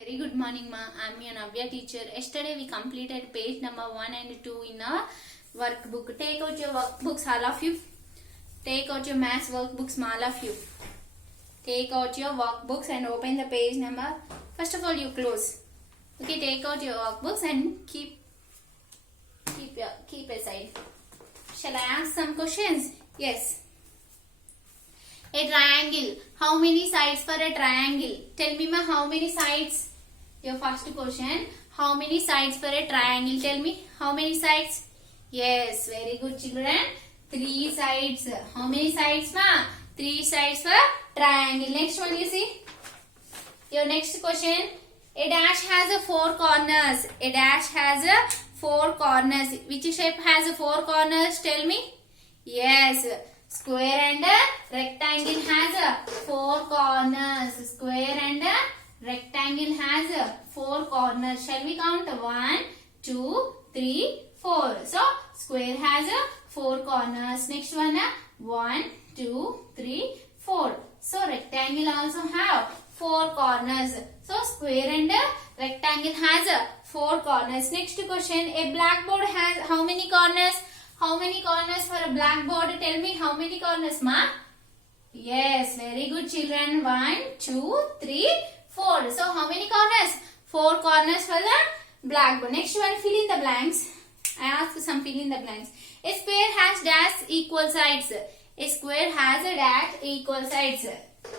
Very good morning, ma. I'm your Navya teacher. Yesterday we completed page number 1 and 2 in our workbook. Take out your workbooks, all of you. Take out your maths workbooks, all of you. Take out your workbooks and open the page number. First of all, you close. Okay, take out your workbooks and keep aside. Shall I ask some questions? Yes. A triangle. How many sides for a triangle? Tell me, ma, how many sides? Your first question. How many sides for a triangle? Tell me, how many sides? Yes, very good, children. 3 sides. How many sides, ma? 3 sides for triangle. Next one, you see. Your next question. A dash has a 4 corners. A dash has a 4 corners. Which shape has 4 corners? Tell me. Yes. Square and rectangle has 4 corners. Square and rectangle has 4 corners. Shall we count? 1, 2, 3, 4. So, square has 4 corners. Next one, 1, 2, 3, 4. So, rectangle also have 4 corners. So, square and rectangle has 4 corners. Next question, a blackboard has how many corners? How many corners for a blackboard? Tell me how many corners, ma? Yes, very good, children. 1, 2, 3, 4. So, how many corners? 4 corners for the blackboard. Next one, fill in the blanks. I asked some fill in the blanks. A square has dash equal sides. A square has a dash equal sides.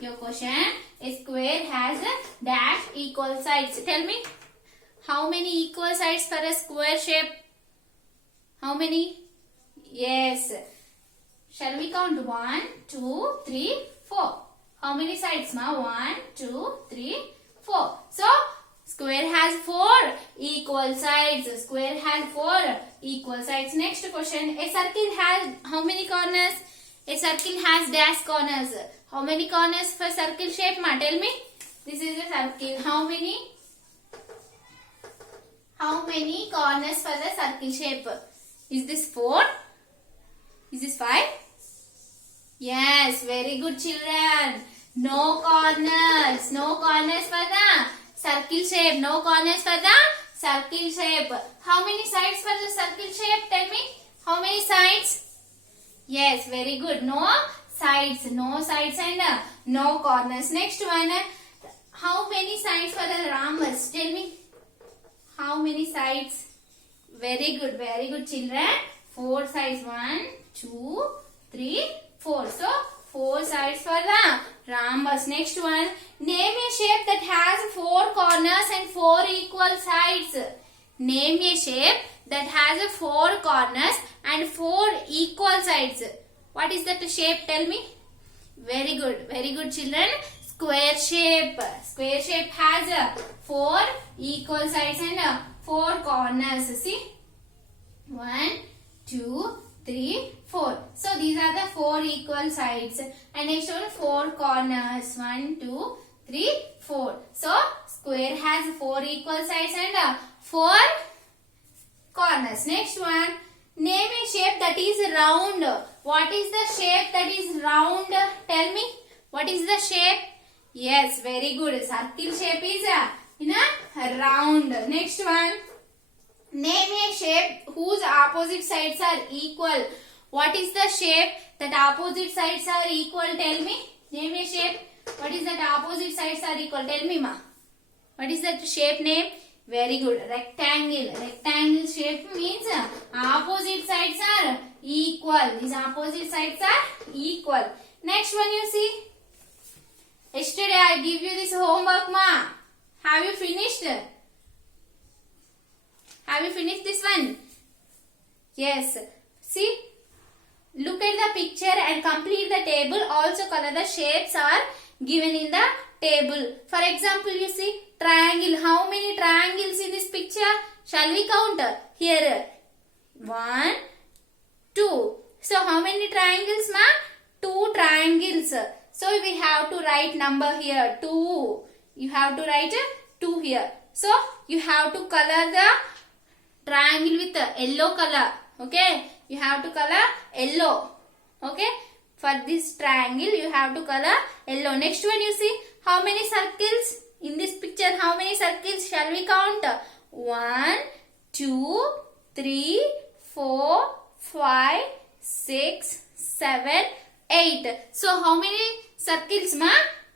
Your question, a square has a dash equal sides. Tell me, how many equal sides for a square shape? How many? Yes. Shall we count? 1, 2, 3, 4. How many sides, ma? 1, 2, 3, 4. So, square has 4 equal sides. Square has 4 equal sides. Next question. A circle has how many corners? A circle has dash corners. How many corners for circle shape, ma? Tell me. This is a circle. How many? How many corners for the circle shape? Is this 4? Is this 5? Yes, very good, children. No corners. No corners for the circle shape. No corners for the circle shape. How many sides for the circle shape? Tell me. How many sides? Yes, very good. No sides. No sides and no corners. Next one. How many sides for the rhombus? Tell me. How many sides? Very good, children. 4 sides. 1, 2, 3, 4. So, 4 sides for the rhombus. Next one. Name a shape that has 4 corners and 4 equal sides. Name a shape that has 4 corners and 4 equal sides. What is that shape? Tell me. Very good, children. Square shape. Square shape has 4 equal sides and 4 corners. See? 1, 2, 3, 4. So, these are the 4 equal sides. And next one, 4 corners. 1, 2, 3, 4. So, square has 4 equal sides and 4 corners. Next one, name a shape that is round. What is the shape that is round? Tell me. What is the shape? Yes, very good. Circle shape is in a round. Next one. Name a shape whose opposite sides are equal. What is the shape that opposite sides are equal? Tell me. Name a shape. What is that opposite sides are equal? Tell me, ma. What is that shape name? Very good. Rectangle. Rectangle shape means opposite sides are equal. These opposite sides are equal. Next one you see. Yesterday I give you this homework, ma. Have you finished? Have you finished this one? Yes. See, look at the picture and complete the table. Also color the shapes are given in the table. For example, you see triangle. How many triangles in this picture? Shall we count? Here 1, 2. So how many triangles, ma? 2 triangles. So we have to write number here 2. You have to write 2 here. So you have to color the triangle with yellow color. Okay, you have to color yellow. Okay, for this triangle you have to color yellow. Next one you see how many circles In this picture, how many circles shall we count? 1, 2, 3, 4, 5, 6, 7, 8. So how many circles, ma?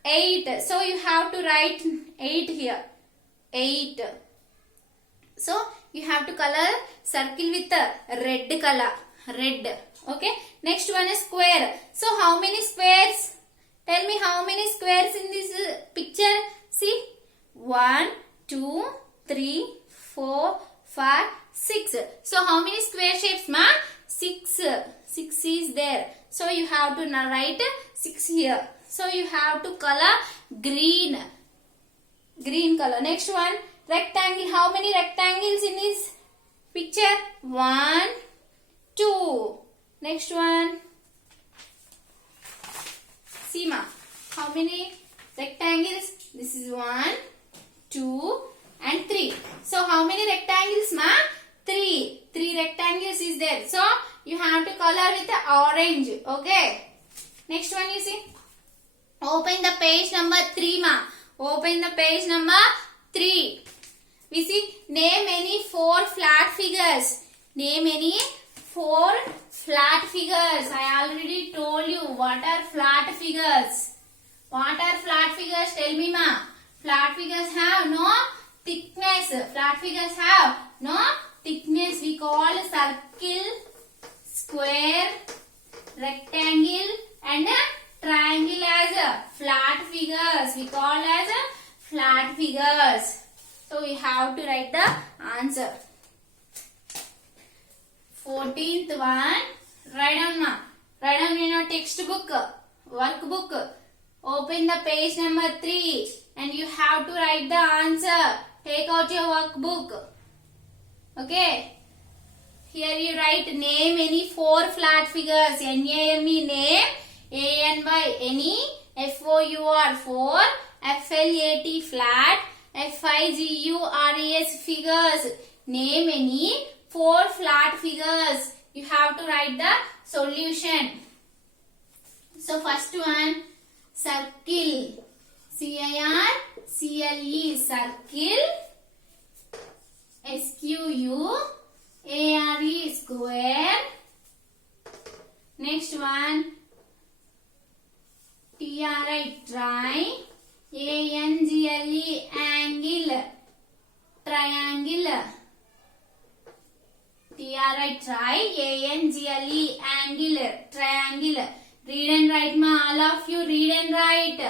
8. So you have to write 8 here. 8. So you have to color circle with a red color. Red. Okay. Next one is square. So how many squares? Tell me how many squares in this picture. See. 1, 2, 3, 4, 5, 6. So how many square shapes, ma? 6. 6 is there. So you have to write 6 here. So you have to color green. Green color. Next one, rectangle. How many rectangles in this picture? 1, 2. Next one. See, ma. How many rectangles? This is 1, 2 and 3. So how many rectangles, ma? 3. 3 rectangles is there. So you have to color with the orange. Okay. Next one you see. Open the page number 3, ma. Open the page number 3. We see, name any 4 flat figures. Name any 4 flat figures. I already told you what are flat figures. What are flat figures? Tell me, ma. Flat figures have no thickness. Flat figures have no thickness. We call circle, square, rectangle and triangle as flat figures. We call as flat figures. So we have to write the answer. 14th one. Write down, ma. Write down in your textbook, workbook. Open the page number 3 and you have to write the answer. Take out your workbook. Okay. Here you write name any 4 flat figures. N-A-M-E, name. A-N-Y, any. F-O-U-R, 4. F-L-A-T, flat. F-I-G-U-R-E-S, figures. Name any 4 flat figures. You have to write the solution. So first one, circle. C-I-R-C-L-E, circle. S-Q-U-A-R-E, square. Next one, T-R-I, try. A-N-G-L-E, angle. Triangle. T-R-I, try. A-N-G-L-E, angle. Triangle. Read and write, ma. All of you read and write.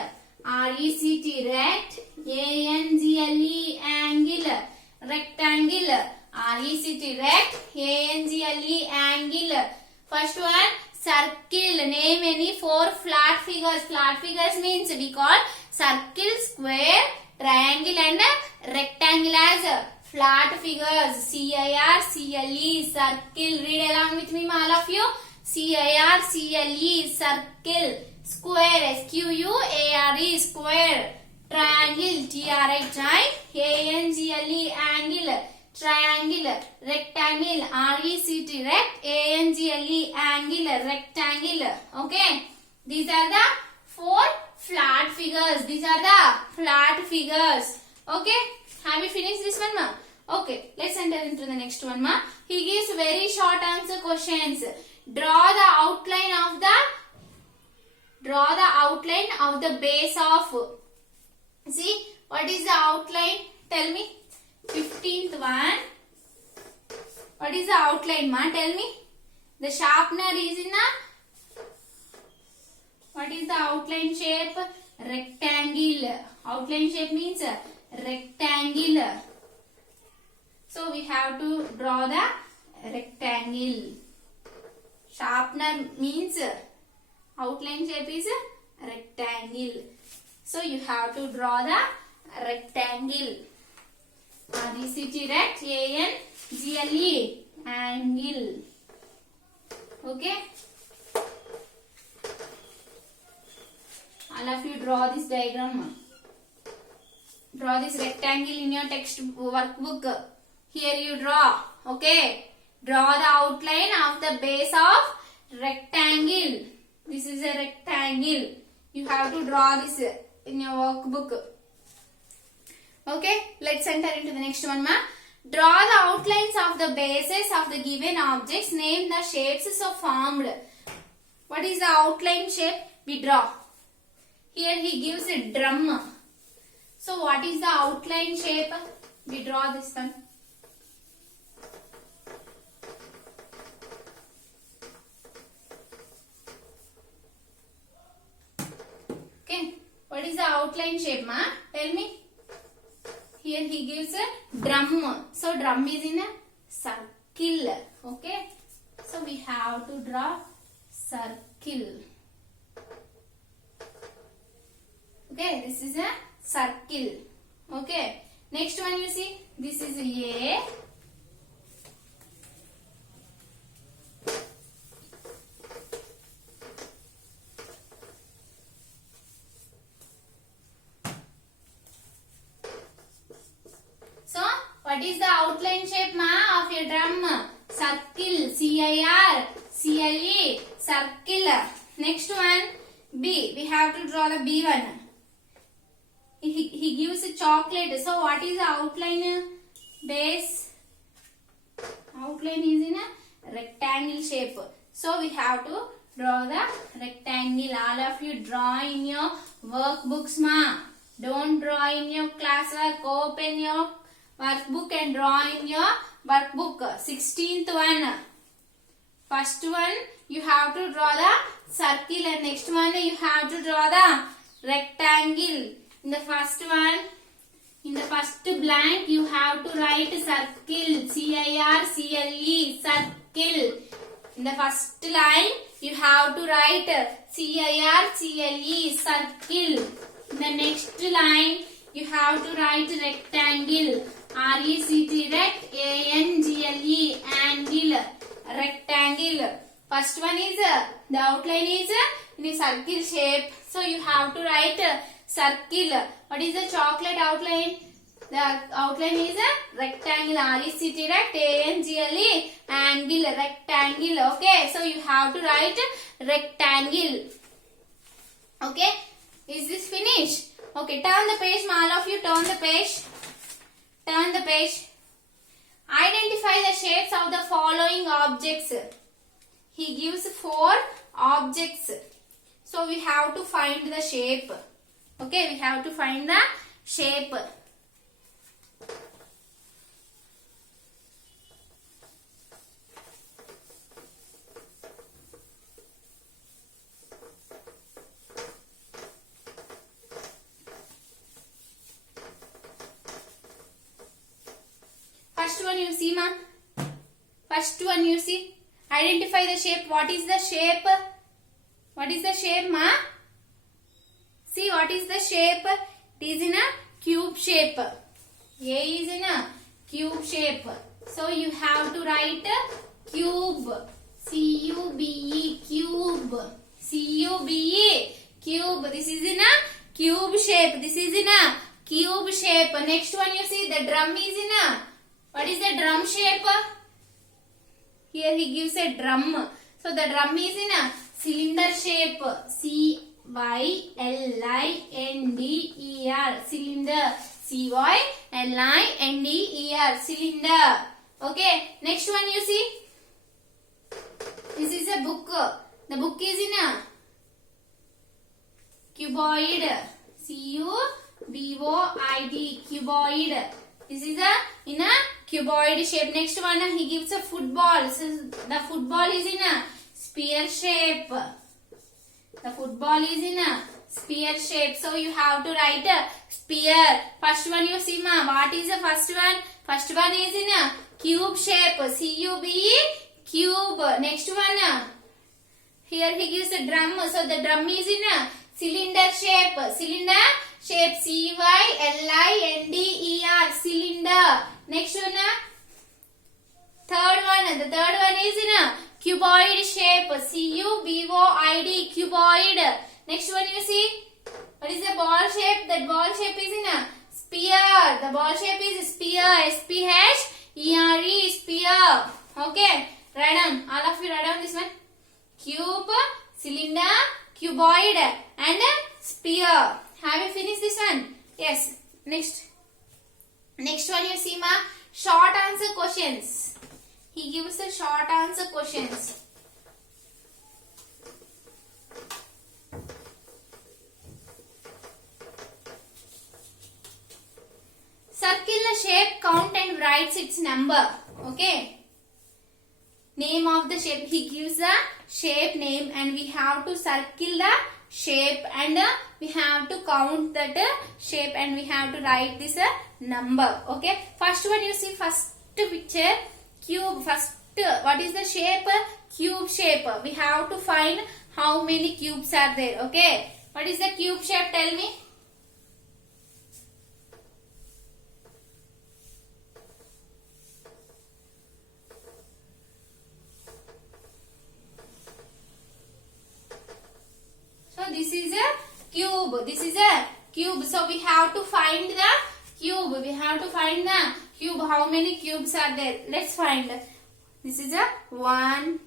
R-E-C-T, rect. A-N-G-L-E, angle. Rectangle. R-E-C-T, rect. A-N-G-L-E, angle. First one, circle. Name any 4 flat figures. Flat figures means we call circle, square, triangle and rectangle as flat figures. C-I-R-C-L-E, circle. Read along with me, all of you. C-I-R-C-L-E, circle. Square, S-Q-U-A-R-E, square. Triangle, T-R-I, try. A-N-G-L-E, angle. Triangle, rectangle, R-E-C-T, rect. A-N-G-L-E, angle, rectangle. Okay. These are the 4 flat figures. These are the flat figures. Okay. Have you finished this one, ma? Okay. Let's enter into the next one, ma. He gives very short answer questions. Draw the outline of the base of. See, what is the outline? Tell me. 15th one. What is the outline, ma? Tell me. The sharpener is in a. What is the outline shape? Rectangle. Outline shape means rectangle. So we have to draw the rectangle. Sharpener means outline shape is rectangle. So you have to draw the rectangle. R-E-C-T, rect. A-N-G-L-E, angle. Okay. All of you draw this diagram. Draw this rectangle in your text workbook. Here you draw. Okay. Draw the outline of the base of rectangle. This is a rectangle. You have to draw this in your workbook. Okay, let's enter into the next one, ma. Draw the outlines of the bases of the given objects. Name the shapes so formed. What is the outline shape? We draw. Here he gives a drum. So what is the outline shape? We draw this one. Okay. What is the outline shape, ma? Tell me. Here he gives a drum. So drum is in a circle. Okay. So we have to draw circle. Okay. This is a circle. Okay. Next one you see. This is A. So, what is the outline shape, ma, of a drum? Circle. C-I-R-C-L-E. Circle. Next one, B. We have to draw the B one. He gives a chocolate. So, what is the outline? Base. Outline is in a rectangle shape. So, we have to draw the rectangle. All of you draw in your workbooks, ma. Don't draw in your classwork. Open your workbook and draw in your workbook. 16th one. First one you have to draw the circle and next one you have to draw the rectangle. In the first one, in the first blank you have to write circle. C-I-R-C-L-E. Circle. In the first line you have to write C-I-R-C-L-E. Circle. In the next line you have to write rectangle. R-E-C-T, rect, A-N-G-L-E, angle, rectangle. First one is, the outline is in a circle shape. So you have to write circle. What is the chocolate outline? The outline is a rectangle. R-E-C-T, rect, A-N-G-L-E, angle, rectangle. Okay, so you have to write rectangle. Okay, is this finished? Okay, turn the page, all of you turn the page. Turn the page. Identify the shapes of the following objects. He gives 4 objects. So we have to find the shape. Okay, we have to find the shape. First one you see, ma. First one you see. Identify the shape. What is the shape? What is the shape, ma? See, what is the shape? It is in a cube shape. A is in a cube shape. So you have to write cube. C-U-B-E. Cube. C-U-B-E. Cube. This is in a cube shape. This is in a cube shape. Next one you see. The drum is in a. What is the drum shape? Here he gives a drum. So the drum is in a cylinder shape. C-Y-L-I-N-D-E-R. Cylinder. C-Y-L-I-N-D-E-R. Cylinder. Okay. Next one you see. This is a book. The book is in a cuboid. C-U-B-O-I-D. Cuboid. This is in a cuboid shape. Next one he gives a football. So the football is in a sphere shape. The football is in a sphere shape. So you have to write a sphere. First one you see, ma. What is the first one? First one is in a cube shape. C-U-B-E. Cube. Next one. Here he gives a drum. So the drum is in a cylinder shape. Cylinder shape. C-Y-L-I-N-D-E-R. Cylinder. Next one. Third one. The third one is in a cuboid shape. C-U-B-O-I-D. Cuboid. Next one you see. What is the ball shape? That ball shape is in a sphere. The ball shape is sphere. S-P-H-E-R-E. Sphere. Okay. Write down. All of you write down this one. Cube, cylinder, cuboid and sphere. Have you finished this one? Yes. Next. Next one you see ma, short answer questions. He gives the short answer questions. Circle the shape, count and writes its number. Okay. Name of the shape. He gives the shape name and we have to circle the shape and we have to count that shape and we have to write this number. Okay. First one you see, first picture, cube. First, what is the shape? Cube shape. We have to find how many cubes are there. Okay. What is the cube shape? Tell me. So this is a cube. This is a cube. So we have to find the cube. We have to find the cube. How many cubes are there? Let's find. This is a 1,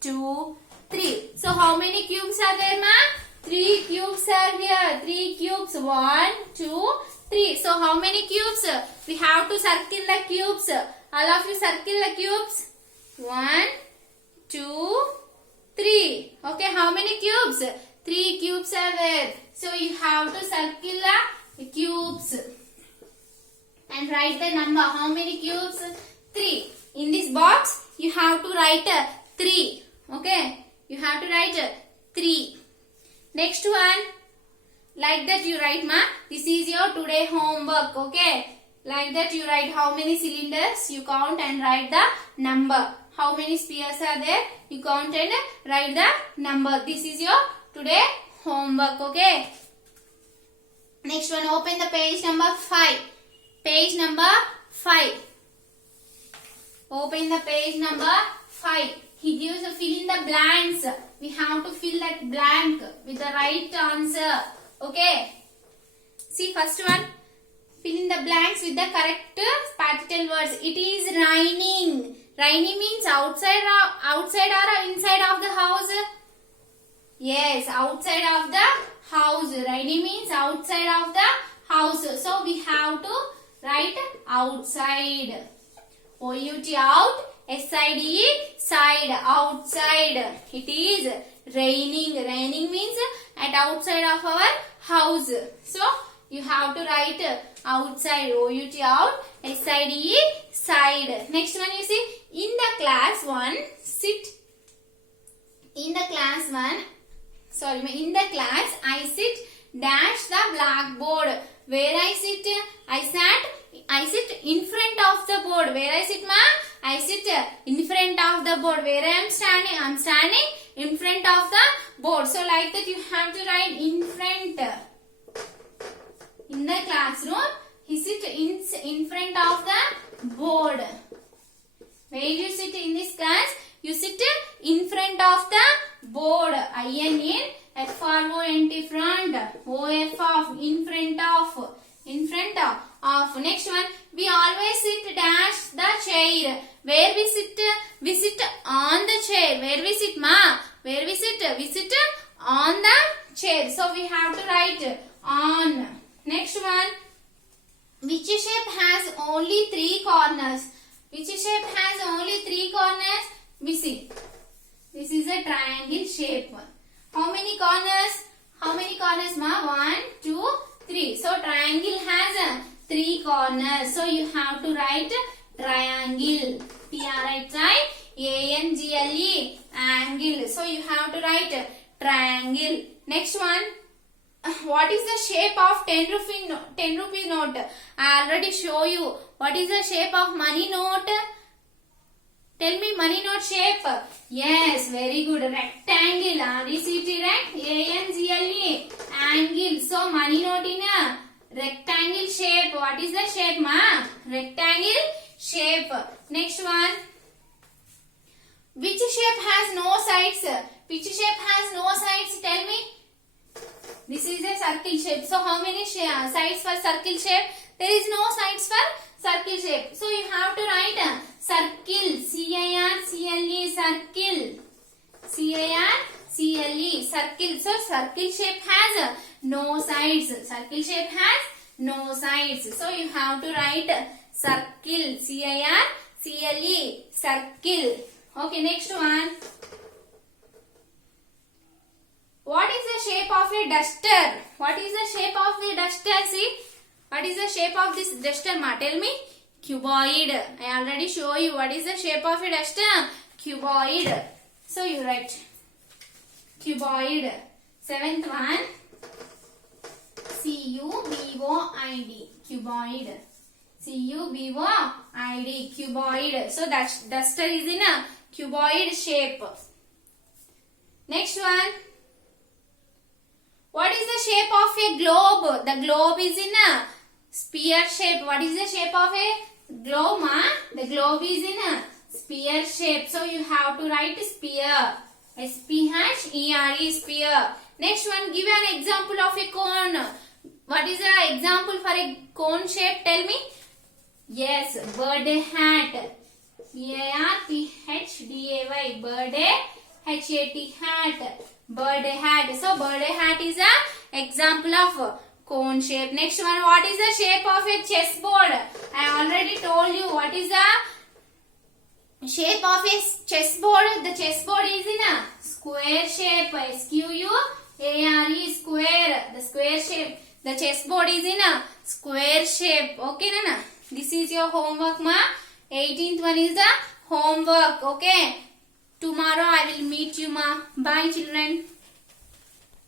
2, 3. So how many cubes are there, ma? 3 cubes are here. 3 cubes. 1, 2, 3. So how many cubes? We have to circle the cubes. All of you circle the cubes. 1, 2, 3. Okay, how many cubes? 3 cubes are there. So you have to circle the cubes and write the number. How many cubes? 3. In this box you have to write 3. Okay, you have to write 3. Next one, like that you write, ma. This is your today homework. Okay, like that you write how many cylinders, you count and write the number. How many spheres are there, you count and write the number. This is your today homework. Okay. Next one, open the page number 5. Page number 5. Open the page number 5. He gives a fill in the blanks. We have to fill that blank with the right answer. Okay. See first one. Fill in the blanks with the correct particle words. It is raining. Raining means outside or inside of the house? Yes, outside of the house. Raining means outside of the house. So we have to write outside. O-U-T out. S-I-D-E side. Outside. It is raining. Raining means at outside of our house. So you have to write outside. O-U-T out. S-I-D-E side. Next one you see. In the class 1 sit. In the class 1. Sorry, in the class I sit dash the blackboard. Where I sit? I sit in front of the board. Where I sit, ma? I sit in front of the board. Where I am standing? I am standing in front of the board. So like that you have to write in front. In the classroom, he sit in front of the board. Where you sit in this class? You sit in front of the board. I-N-N, F-R-O-N-T, front. O-F of, in front of. In front of. Next one, we always sit dash the chair. Where we sit? We sit on the chair. Where we sit, ma? Where we sit? We sit on the chair. So we have to write on. Next one, which shape has only 3 corners? Which shape has only 3 corners? We see. This is a triangle shape. How many corners? How many corners, ma? 1, 2, 3. So triangle has 3 corners. So you have to write triangle. T-R-I-A-N-G-L-E. Angle. So you have to write triangle. Next one. What is the shape of 10 rupee note? I already show you. What is the shape of money note? Tell me money note shape. Yes, very good. Rectangle. R-E-C-T, rect. A-N-G-L-E. Angle. So money note in a rectangle shape. What is the shape, ma? Rectangle shape. Next one. Which shape has no sides? Which shape has no sides? Tell me. This is a circle shape. So how many sides for circle shape? There is no sides for circle shape. So you have to write circle. C-I-R-C-L-E. Circle. C-I-R-C-L-E. Circle. So circle shape has no sides. Circle shape has no sides. So you have to write circle, C-I-R-C-L-E, circle. Okay, next one. What is the shape of a duster? What is the shape of the duster? See, what is the shape of this duster, ma? Tell me. Cuboid. I already show you what is the shape of a duster. Cuboid. So you write cuboid. Seventh one. C-U-B-O-I-D. Cuboid. C-U-B-O-I-D. Cuboid. So that duster is in a cuboid shape. Next one. What is the shape of a globe? The globe is in a sphere shape. What is the shape of a globe, ma? The globe is in a sphere shape. So you have to write sphere. S-P-H-E-R-E, sphere. Next one, give an example of a cone. What is the example for a cone shape? Tell me. Yes, birthday hat. B-A-R-T-H-D-A-Y. Birthday, H-A-T, hat. Birthday hat. So birthday hat is a example of cone shape. Next one, what is the shape of a chessboard? I already told you what is the shape of a chessboard. The chessboard is in a square shape. S-Q-U-A-R-E, square. The square shape. The chessboard is in a square shape. Okay, Nana? This is your homework, ma. 18th one is the homework. Okay. Tomorrow I will meet you, ma. Bye, children.